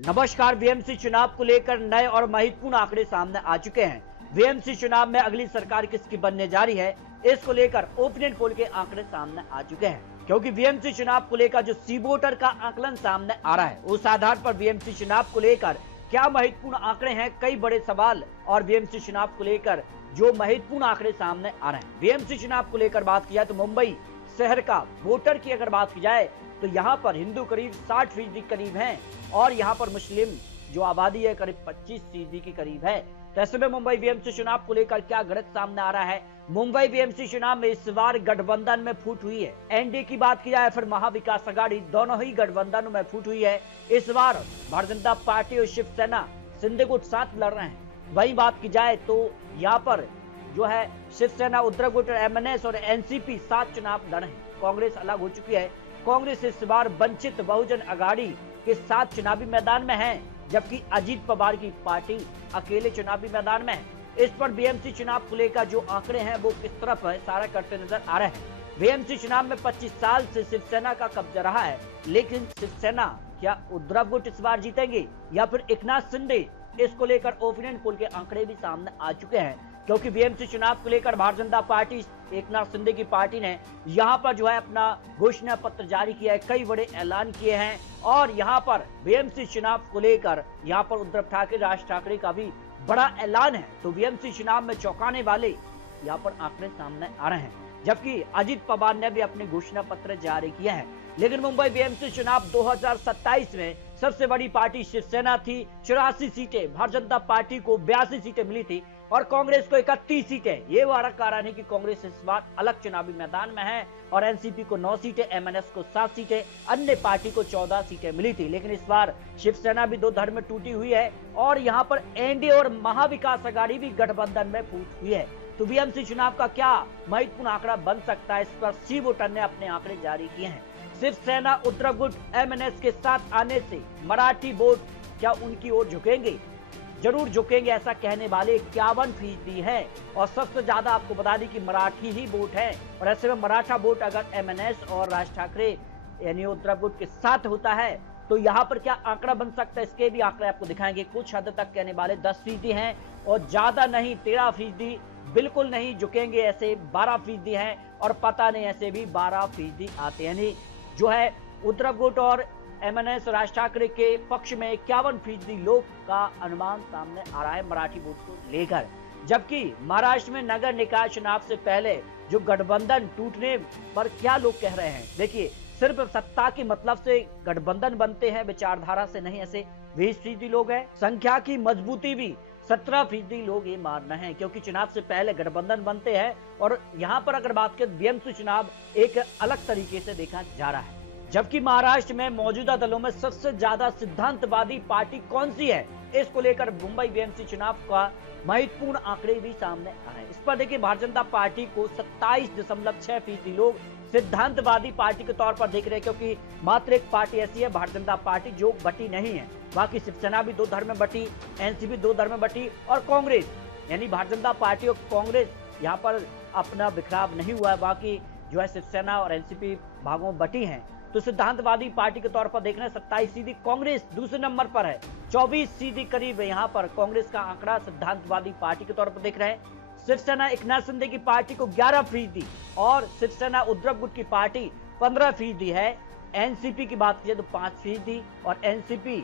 नमस्कार। बीएमसी चुनाव को लेकर नए और महत्वपूर्ण आंकड़े सामने आ चुके हैं। बीएमसी चुनाव में अगली सरकार किसकी बनने जा रही है, इसको लेकर ओपिनियन पोल के आंकड़े सामने आ चुके हैं। क्योंकि बीएमसी चुनाव को लेकर जो सी वोटर का आकलन सामने आ रहा है, उस आधार पर बीएमसी चुनाव को लेकर क्या महत्वपूर्ण आंकड़े हैं, कई बड़े सवाल और बीएमसी चुनाव को लेकर जो महत्वपूर्ण आंकड़े सामने आ रहे हैं। बीएमसी चुनाव को लेकर बात की जाए तो मुंबई शहर का वोटर की अगर बात की जाए तो यहाँ पर हिंदू करीब 60% करीब हैं और यहाँ पर मुस्लिम जो आबादी है करीब 25% के करीब है। तो ऐसे में मुंबई बीएमसी चुनाव को लेकर क्या गणित सामने आ रहा है। मुंबई बीएमसी चुनाव में इस बार गठबंधन में फूट हुई है। एनडीए की बात की जाए फिर महाविकास अघाड़ी, दोनों ही गठबंधनों में फूट हुई है। इस बार भारतीय जनता पार्टी और शिवसेना शिंदे गुट साथ लड़ रहे हैं। वही बात की जाए तो यहाँ पर जो है शिवसेना, उद्धव गुट, एमएनएस और एनसीपी साथ चुनाव लड़ रहे हैं। कांग्रेस अलग हो चुकी है। कांग्रेस इस बार वंचित बहुजन अघाड़ी के साथ चुनावी मैदान में है, जबकि अजीत पवार की पार्टी अकेले चुनावी मैदान में है। इस पर बीएमसी चुनाव को लेकर जो आंकड़े हैं वो किस तरफ है सारा करते नजर आ रहे हैं। बीएमसी चुनाव में 25 साल से शिवसेना का कब्जा रहा है, लेकिन शिवसेना क्या उद्धव गुट इस बार जीतेंगे या फिर एकनाथ शिंदे, इसको लेकर ओपिनियन पोल के आंकड़े भी सामने आ चुके हैं। क्योंकि बीएमसी चुनाव को लेकर भारतीय जनता पार्टी, एकनाथ शिंदे की पार्टी ने यहाँ पर जो है अपना घोषणा पत्र जारी किया है, कई बड़े ऐलान किए हैं और यहाँ पर बीएमसी चुनाव को लेकर यहाँ पर उद्धव ठाकरे, राज ठाकरे का भी बड़ा ऐलान है। तो बीएमसी चुनाव में चौंकाने वाले यहाँ पर आंकड़े सामने आ रहे हैं, जबकि अजीत पवार ने भी अपने घोषणा पत्र जारी किया है। लेकिन मुंबई बीएमसी चुनाव 2027 में सबसे बड़ी पार्टी शिवसेना थी, 84 सीटें, भारतीय जनता पार्टी को 82 सीटें मिली थी और कांग्रेस को 31 सीटें। ये बड़ा कारण है कि कांग्रेस इस बार अलग चुनावी मैदान में है और एनसीपी को 9 सीटें, एमएनएस को 7 सीटें, अन्य पार्टी को 14 सीटें मिली थी। लेकिन इस बार शिवसेना भी दो धड़ में टूटी हुई है और यहाँ पर एनडीए और महाविकास अघाड़ी भी गठबंधन में फूट हुई है। तो बीएमसी चुनाव का क्या महत्वपूर्ण आंकड़ा बन सकता है, इस पर सी वोटर ने अपने आंकड़े जारी किए हैं। शिवसेना, उद्धव गुट, एमएनएस के साथ आने से मराठी वोट क्या उनकी ओर झुकेंगे? जरूर झुकेंगे, ऐसा कहने वाले 51% है और सबसे ज्यादा आपको बता दें कि मराठी ही वोट है। और ऐसे में मराठा वोट अगर एमएनएस और राज ठाकरे यानी उद्धव गुट के साथ होता है तो यहाँ पर क्या आंकड़ा बन सकता है, इसके भी आंकड़े आपको दिखाएंगे। कुछ हद तक कहने वाले 10% हैं और ज्यादा नहीं 13%, बिल्कुल नहीं झुकेंगे ऐसे 12% हैं और पता नहीं ऐसे भी 12% आते हैं। यानी जो है उद्धव गुट और एमएनएस राज ठाकरे के पक्ष में 51% लोग का अनुमान सामने आ रहा है मराठी वोट को लेकर। जबकि महाराष्ट्र में नगर निकाय चुनाव से पहले जो गठबंधन टूटने पर क्या लोग कह रहे हैं, देखिए सिर्फ सत्ता के मतलब से गठबंधन बनते हैं, विचारधारा से नहीं। ऐसे 20% लोग हैं। संख्या की मजबूती भी 17% लोग ये मान रहे हैं, क्योंकि चुनाव से पहले गठबंधन बनते हैं। और यहाँ पर अगर बात करें बीएमसी चुनाव एक अलग तरीके से देखा जा रहा है। जबकि महाराष्ट्र में मौजूदा दलों में सबसे ज्यादा सिद्धांतवादी पार्टी कौन सी है, इसको लेकर मुंबई बीएमसी चुनाव का महत्वपूर्ण आंकड़े भी सामने आ रहे हैं। इस पर देखिए भारतीय जनता पार्टी को 27.6% लोग सिद्धांतवादी पार्टी के तौर पर देख रहे हैं, क्योंकि मात्र एक पार्टी ऐसी है भारतीय जनता पार्टी जो बटी नहीं है। बाकी शिवसेना भी 2 धड़ में बटी, एनसीपी 2 धड़ में बटी और कांग्रेस यानी भारतीय जनता पार्टी और कांग्रेस यहाँ पर अपना बिखराव नहीं हुआ है। बाकी जो है शिवसेना और एनसीपी भागों में बटी है। तो सिद्धांतवादी पार्टी के तौर पर देख रहे हैं 27%। कांग्रेस दूसरे नंबर पर है, 24% करीब यहाँ पर कांग्रेस का आंकड़ा सिद्धांतवादी पार्टी के तौर पर देख रहे हैं। शिवसेना एकनाथ शिंदे की पार्टी को 11% और शिवसेना उद्धव गुट की पार्टी 15% है। एनसीपी की बात की तो 5% और एनसीपी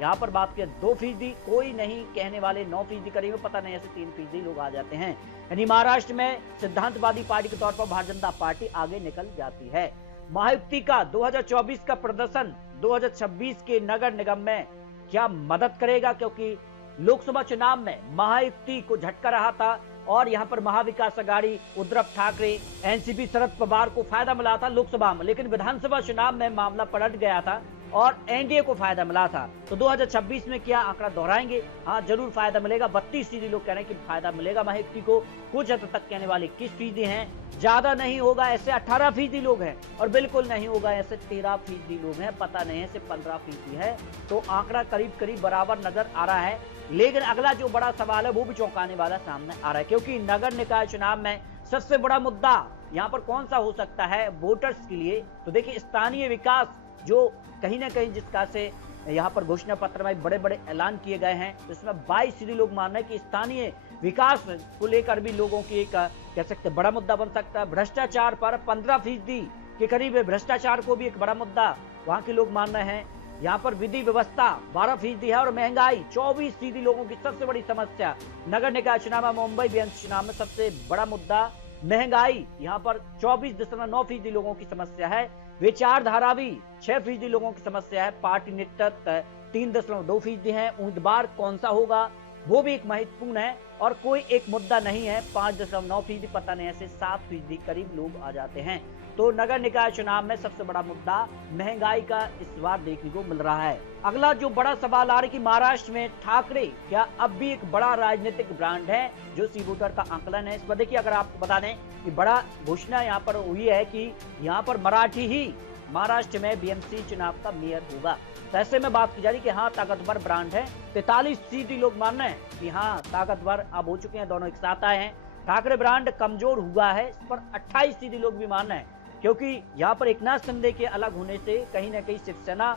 यहाँ पर बात की 2%, कोई नहीं कहने वाले 9% करीब, पता नहीं ऐसे 3% लोग आ जाते हैं। यानी महाराष्ट्र में सिद्धांतवादी पार्टी के तौर पर भारतीय जनता पार्टी आगे निकल जाती है। महायुति का 2024 का प्रदर्शन 2026 के नगर निगम में क्या मदद करेगा, क्योंकि लोकसभा चुनाव में महायुति को झटका रहा था और यहाँ पर महाविकास अघाड़ी, उद्धव ठाकरे, एनसीपी, शरद पवार को फायदा मिला था लोकसभा में, लेकिन विधानसभा चुनाव में मामला पलट गया था और एनडीए को फायदा मिला था। तो 2026 में क्या आंकड़ा दोहराएंगे? हाँ, जरूर फायदा मिलेगा। 32% लोग कह रहे हैं कि फायदा मिलेगा महायुति को। कुछ हद तक कहने वाले 21% हैं, ज्यादा नहीं होगा ऐसे 18% लोग हैं और बिल्कुल नहीं होगा ऐसे 13% लोग हैं, पता नहीं ऐसे 15% है। तो आंकड़ा करीब करीब बराबर नजर आ रहा है। लेकिन अगला जो बड़ा सवाल है वो भी चौंकाने वाला सामने आ रहा है, क्योंकि नगर निकाय चुनाव में सबसे बड़ा मुद्दा यहाँ पर कौन सा हो सकता है वोटर्स के लिए? तो देखिए स्थानीय विकास जो कहीं ना कहीं जिसका से यहाँ पर घोषणा पत्र में बड़े बड़े ऐलान किए गए हैं। इसमें 22 सीधी लोग मान रहे हैं कि स्थानीय विकास को लेकर भी लोगों की एक कह सकते बड़ा मुद्दा बन सकता है। भ्रष्टाचार पर 15% के करीब भ्रष्टाचार को भी एक बड़ा मुद्दा वहां के लोग मान रहे हैं। यहाँ पर विधि व्यवस्था 12% है और महंगाई 24% लोगों की सबसे बड़ी समस्या। नगर निकाय चुनाव में, मुंबई बीएमसी चुनाव में सबसे बड़ा मुद्दा महंगाई, यहाँ पर 24.9% लोगों की समस्या है। विचारधारा भी 6% लोगों की समस्या है। पार्टी नेतृत्व 3.2% है। उम्मीदवार कौन सा होगा वो भी एक महत्वपूर्ण है और कोई एक मुद्दा नहीं है। 5.9% पता नहीं, ऐसे 7% करीब लोग आ जाते हैं। तो नगर निकाय चुनाव में सबसे बड़ा मुद्दा महंगाई का इस बार देखने को मिल रहा है। अगला जो बड़ा सवाल आ रहा है कि महाराष्ट्र में ठाकरे क्या अब भी एक बड़ा राजनीतिक ब्रांड है, जो सी वोटर का आंकलन है। इस पर देखिए, अगर आपको बता दें कि बड़ा घोषणा यहाँ पर हुई है कि यहाँ पर मराठी ही महाराष्ट्र में बीएमसी चुनाव का मेयर होगा। तो ऐसे में बात की जा रही कि हाँ, ताकतवर ब्रांड है। 43% लोग मान रहे हैं कि हाँ, ताकतवर अब हो चुके हैं, दोनों एक साथ आए हैं। ठाकरे ब्रांड कमजोर हुआ है, इस पर 28% लोग भी मान रहे हैं, क्योंकि यहाँ पर एकनाथ शिंदे के अलग होने से कहीं ना कहीं शिवसेना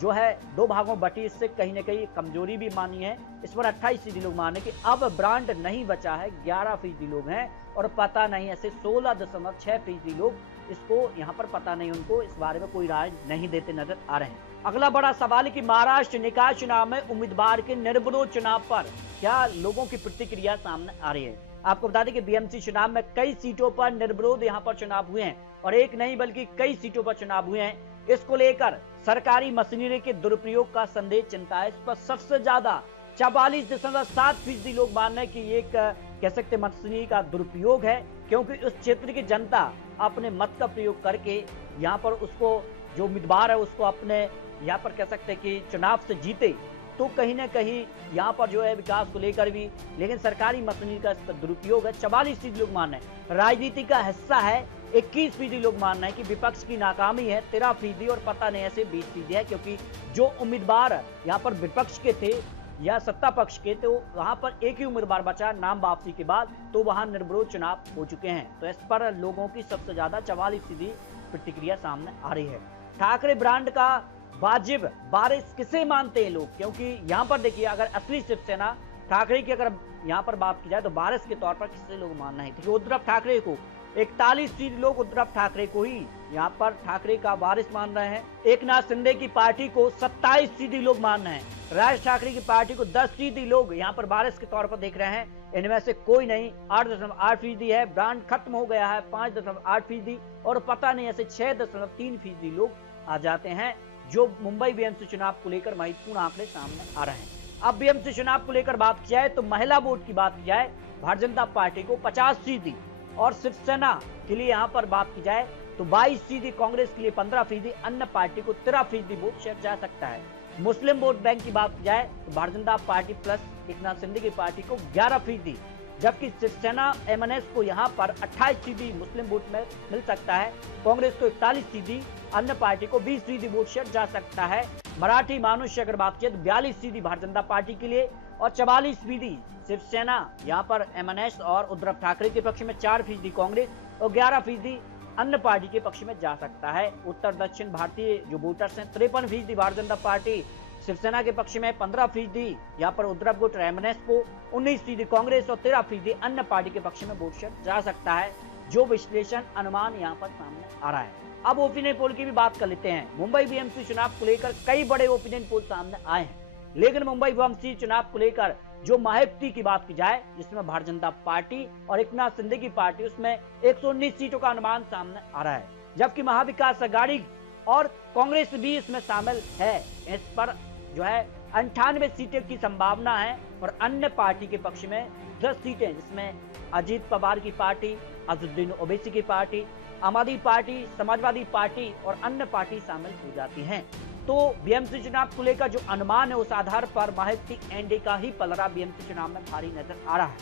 जो है 2 भागों बटी, इससे कहीं ना कहीं कमजोरी भी मानी है। इस पर 28% लोग माने कि अब ब्रांड नहीं बचा है। 11% लोग हैं और पता नहीं, ऐसे 16.6% लोग इसको यहाँ पर पता नहीं, उनको इस बारे में कोई राय नहीं देते नजर आ रहे हैं। अगला बड़ा सवाल है कि महाराष्ट्र निकाय चुनाव में उम्मीदवार के निर्विरोध चुनाव पर क्या लोगों की प्रतिक्रिया सामने आ रही है। आपको बता दें कि बीएमसी चुनाव में कई सीटों पर निर्विरोध यहाँ पर चुनाव हुए हैं और एक नहीं बल्कि कई सीटों पर चुनाव हुए हैं। इसको लेकर सरकारी मशीनरी के दुरुपयोग का संदेश चिंता है। इस पर सबसे ज्यादा 44.7% लोग मान रहे हैं कि ये कह सकते मशीनरी का दुरुपयोग है, क्योंकि उस क्षेत्र की जनता अपने मत का प्रयोग करके यहाँ पर उसको जो उम्मीदवार है उसको अपने यहाँ पर कह सकते कि चुनाव से जीते, तो कहीं ना कहीं यहाँ पर जो है विकास को लेकर भी, लेकिन सरकारी मशीनरी का इस पर दुरुपयोग है। 44% लोग मान रहे हैं। राजनीति का हिस्सा है 21% लोग मान रहे हैं कि विपक्ष की नाकामी है 13% और पता नहीं ऐसे 20% है, क्योंकि जो उम्मीदवार यहाँ पर विपक्ष के थे या सत्ता पक्ष के, तो वहां पर एक ही उम्मीदवार बचा नाम वापसी के बाद, तो वहां निर्विरोध चुनाव हो चुके हैं। तो इस पर लोगों की सबसे ज्यादा 44% प्रतिक्रिया सामने आ रही है। ठाकरे ब्रांड का वाजिब वारिस किसे मानते हैं लोग, क्योंकि यहाँ पर देखिए, अगर असली शिवसेना ठाकरे की अगर यहाँ पर बात की जाए तो वारिस के तौर पर किसे लोग मानना है, क्योंकि उद्धव ठाकरे को 41% लोग उद्धव ठाकरे को ही यहाँ पर ठाकरे का वारिस मान रहे हैं। एकनाथ शिंदे की पार्टी को 27% लोग मान रहे हैं। राज ठाकरे की पार्टी को 10% लोग यहाँ पर वारिस के तौर पर देख रहे हैं। इनमें से कोई नहीं। 8.8% है। ब्रांड खत्म हो गया है 5.8% और पता नहीं ऐसे 6.3% लोग आ जाते हैं, जो मुंबई बीएमसी चुनाव को लेकर महत्वपूर्ण आंकड़े सामने आ रहे हैं। अब बीएमसी चुनाव को लेकर बात की जाए तो महिला वोट की बात की जाए, भारतीय जनता पार्टी को 50% और शिवसेना के लिए यहाँ पर बात की जाए तो 22%, कांग्रेस के लिए 15%, अन्य पार्टी को 13% वोट शेयर जा सकता है। मुस्लिम वोट बैंक की बात की जाए तो भारतीय जनता पार्टी प्लस एकनाथ शिंदे की पार्टी को 11%, जबकि शिवसेना एमएनएस को यहाँ पर 28% मुस्लिम वोट में मिल सकता है। कांग्रेस को 41%, अन्य पार्टी को 20% वोट शेयर जा सकता है। मराठी मानुष्य अगर बात की तो 42% भारतीय जनता पार्टी के लिए और 44% शिवसेना यहाँ पर एमएनएस और उद्धव ठाकरे के पक्ष में, 4% कांग्रेस और 11% अन्य पार्टी के पक्ष में जा सकता है। उत्तर दक्षिण भारतीय जो वोटर्स हैं 53% भारतीय जनता पार्टी शिवसेना के पक्ष में, 15% यहाँ पर उद्धव वोट एमएनएस को, 19% कांग्रेस और 13% अन्य पार्टी के पक्ष में वोट शेयर जा सकता है, जो विश्लेषण अनुमान यहाँ पर सामने आ रहा है। अब ओपिनियन पोल की भी बात कर लेते हैं। मुंबई बीएमसी चुनाव को लेकर कई बड़े ओपिनियन पोल सामने आए हैं, लेकिन मुंबई बीएमसी चुनाव को लेकर जो महायुति की बात की जाए, जिसमें भारतीय जनता पार्टी और एकनाथ शिंदे की पार्टी, उसमें 119 सीटों का अनुमान सामने आ रहा है, जबकि महाविकास अघाड़ी और कांग्रेस भी इसमें शामिल है। इस पर जो है 98 सीटें की संभावना है और अन्य पार्टी के पक्ष में 10 सीटें, जिसमें अजीत पवार की पार्टी, अजहरुद्दीन ओवैसी की पार्टी, आम आदमी पार्टी, समाजवादी पार्टी और अन्य पार्टी शामिल हो जाती हैं। तो बीएमसी चुनाव को लेकर जो अनुमान है उस आधार पर महायुति एनडीए का ही पलड़ा बीएमसी चुनाव में भारी नजर आ रहा है,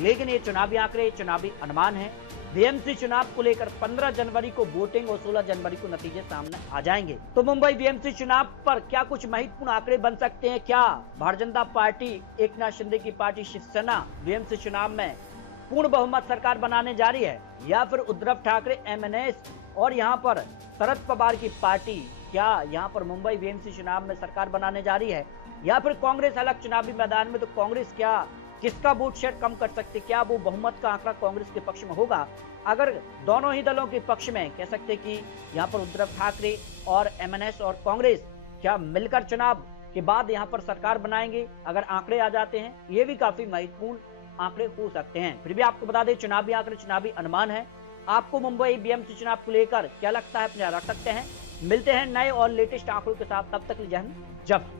लेकिन ये चुनावी आंकड़े, चुनावी अनुमान है। बीएमसी चुनाव को लेकर 15 जनवरी को वोटिंग और 16 जनवरी को नतीजे सामने आ जाएंगे। तो मुंबई बीएमसी चुनाव पर क्या कुछ महत्वपूर्ण आंकड़े बन सकते हैं? क्या भारतीय जनता पार्टी, एकनाथ शिंदे की पार्टी शिवसेना बीएमसी चुनाव में पूर्ण बहुमत सरकार बनाने जा रही है, या फिर उद्धव ठाकरे एमएनएस और यहाँ पर शरद पवार की पार्टी क्या यहाँ पर मुंबई बीएमसी चुनाव में सरकार बनाने जा रही है, या फिर कांग्रेस अलग चुनावी मैदान में, तो कांग्रेस क्या किसका वोट शेयर कम कर सकती, क्या वो बहुमत का आंकड़ा कांग्रेस के पक्ष में होगा? अगर दोनों ही दलों के पक्ष में कह सकते कि यहाँ पर उद्धव ठाकरे और एमएनएस और कांग्रेस क्या मिलकर चुनाव के बाद यहाँ पर सरकार बनाएंगे, अगर आंकड़े आ जाते हैं, ये भी काफी महत्वपूर्ण आंकड़े हो सकते हैं। फिर भी आपको बता दें, चुनावी आंकड़े चुनावी अनुमान है। आपको मुंबई बीएमसी चुनाव को लेकर क्या लगता है, अपने रख सकते हैं। मिलते हैं नए और लेटेस्ट आंकड़ों के साथ, तब तक जय हिंद, जय भारत।